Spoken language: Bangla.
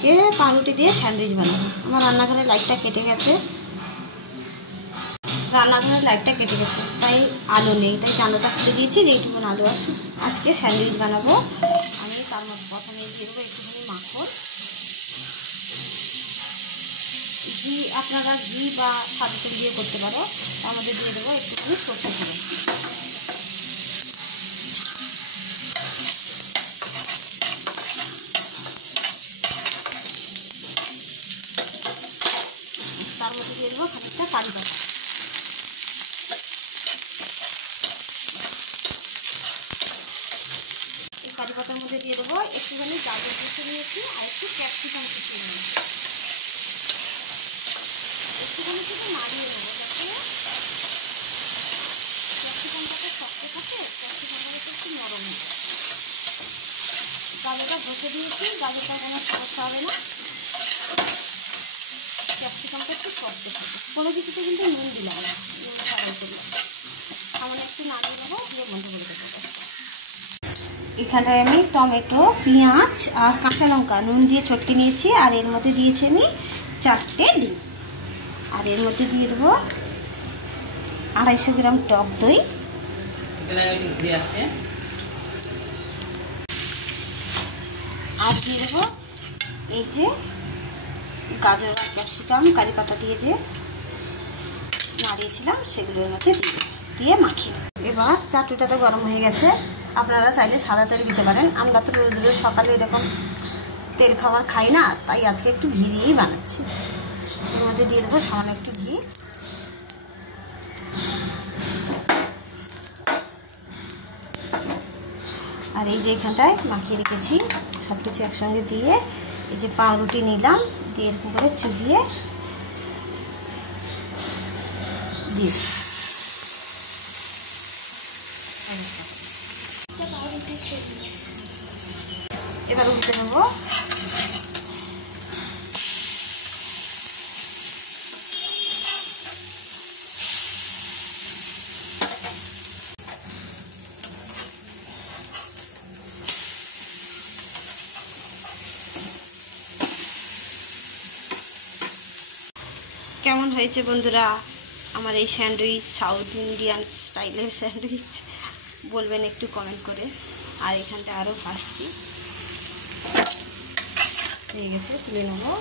আজকে পাউরুটি দিয়ে স্যান্ডউইচ বানাবো। আমার রান্নাঘরের লাইটটা কেটে গেছে, তাই আলো নেই, তাই জানালাটা খুলে দিয়েছি যে এইটুকুন আলো আছে। আজকে স্যান্ডউইচ বানাবো আমি। তার মধ্যে প্রথমে দিয়ে দেবো একটুখানি মাখন, ঘি, আপনারা ঘি বা সাদা তেল দিয়ে করতে পারো। তার মধ্যে দিয়ে দেবো একটুখানি সরষে তেল। তার মধ্যে দিয়ে দেবো খানিকটা কারি পাতা। এই কারি পাতার মধ্যে দিয়ে দেবো একটুখানি গাজর কুচি নিয়েছি আর একটু ক্যাপসিকাম কুচি নিয়েছি। একটুখানি শুধু নাড়িয়ে নেবো যাতে ক্যাপসিকামটাতে শক্ত থাকে, ক্যাপসিকামটাতে একটু নরম হবে। গাজরটা ঘষে দিয়েছি, গাজরটা কোনো সমস্যা হবে না, ক্যাপসিকামটা একটু শক্ত থাকে। কোনো কিছুতে কিন্তু নুন দিলাম না, নুন ছাড়াই করলাম। সামান্য একটু নাড়িয়ে নেবো, দিয়ে বন্ধ করে দেবো। এখানটায় আমি টমেটো, পেঁয়াজ আর কাঁচা লঙ্কা নুন দিয়ে চটকে নিয়েছি, আর এর মধ্যে দিয়েছি আমি 4টে ডিম। আর এর মধ্যে দিয়ে দেবো 250 গ্রাম টক দই, আর দিয়ে দেবো এই যে গাজর আর ক্যাপসিকাম কারি পাতা দিয়ে যে নাড়িয়েছিলাম সেগুলোর মধ্যে দিয়ে মাখিয়ে নেব। এবার চাটুটাতে গরম হয়ে গেছে, আপনারা চাইলে সাদা তেল দিতে পারেন। আমরা তো রোজ রোজ সকালে এরকম তেল খাবার খাই না, তাই আজকে একটু ঘি দিয়েই বানাচ্ছি। এর মধ্যে দিয়ে দেবো সামান্য একটু ঘি। আর এই যে এখানটায় মাখিয়ে রেখেছি সব কিছু একসঙ্গে দিয়ে, এই যে পাউরুটি নিলাম, দিয়ে এরকম করে চুবিয়ে দিয়ে এবার উঠে নেবো। কেমন হয়েছে বন্ধুরা আমার এই স্যান্ডউইচ, সাউথ ইন্ডিয়ান স্টাইলের স্যান্ডউইচ? বলবেন একটু কমেন্ট করে। আর এখানটা আরও ভাজছি, হয়ে গেছে, তুলে নেবো।